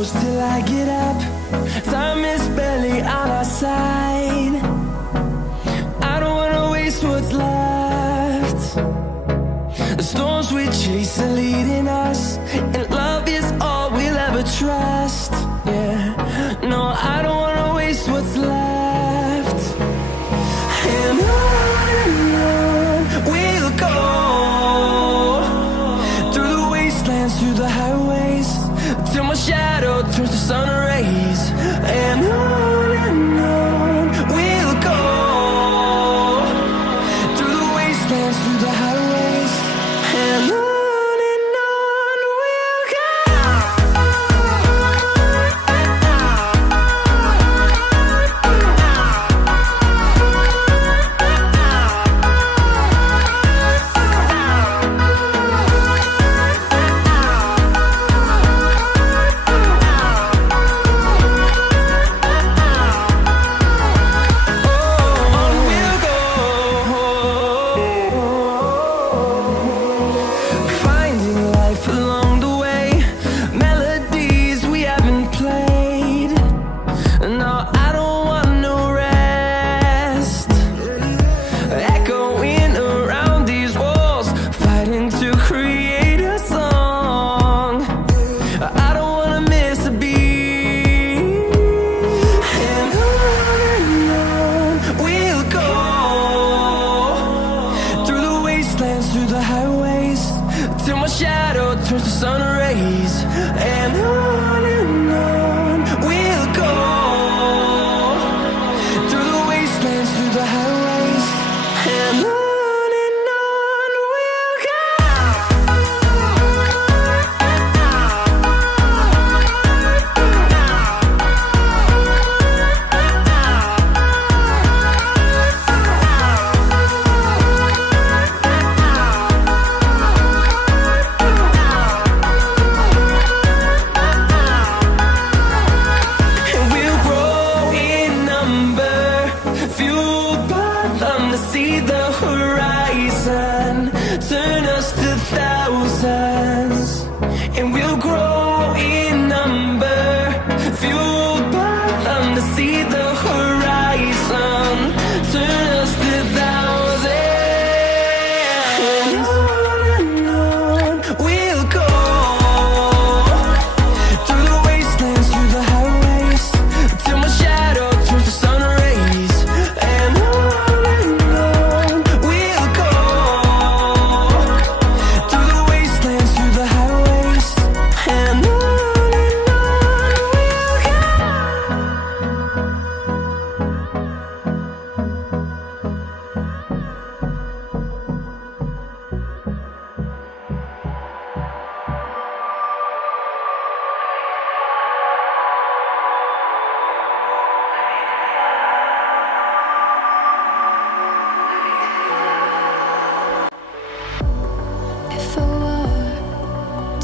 close till I get up. Time is barely on our side. I don't wanna waste what's left. The storms we chase are leading us, and love is all we'll ever trust. Yeah, no, I don't wanna waste what's left. And on we'll go, through the wastelands, through the highways, till my shadow turns to sun rays. And on we'll go, through the wastelands, through the highways, and on we'll go. Through the highways, till my shadow turns to sun rays. And on we'll go, through the wastelands, through the highways, and on we'll go. See the horizon, turn us to thousands, and we'll grow in number, fueled by them to see the horizon, turn us to thousands. And on we'll go, through the wastelands, through the highways, till my shadow turns to sun rays. And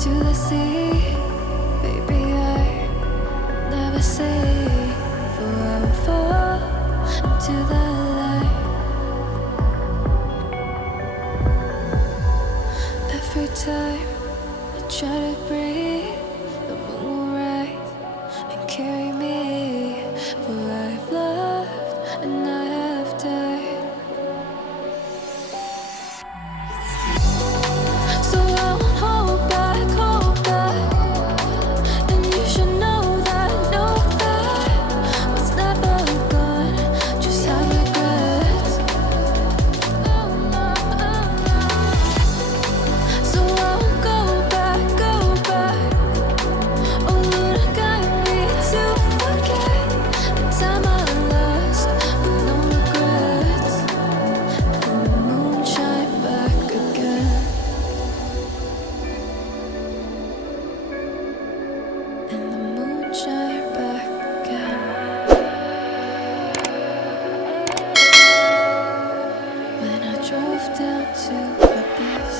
to the sea, baby, I never say, for I will fall into the light. Every time I try to breathe, the moon will rise and carry me, for I've loved and I have died. So I won't hold back, and you should know that what's never gone just have regrets. So I won't go back. Oh, Lord, guide me to forget the time I lost with no regrets, and the moon shine back again. And the moon shine back again. When I drove down to Abyss,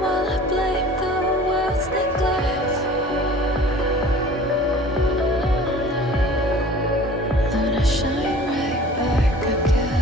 while I blame the world's neglect, then I shine right back again.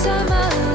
inside my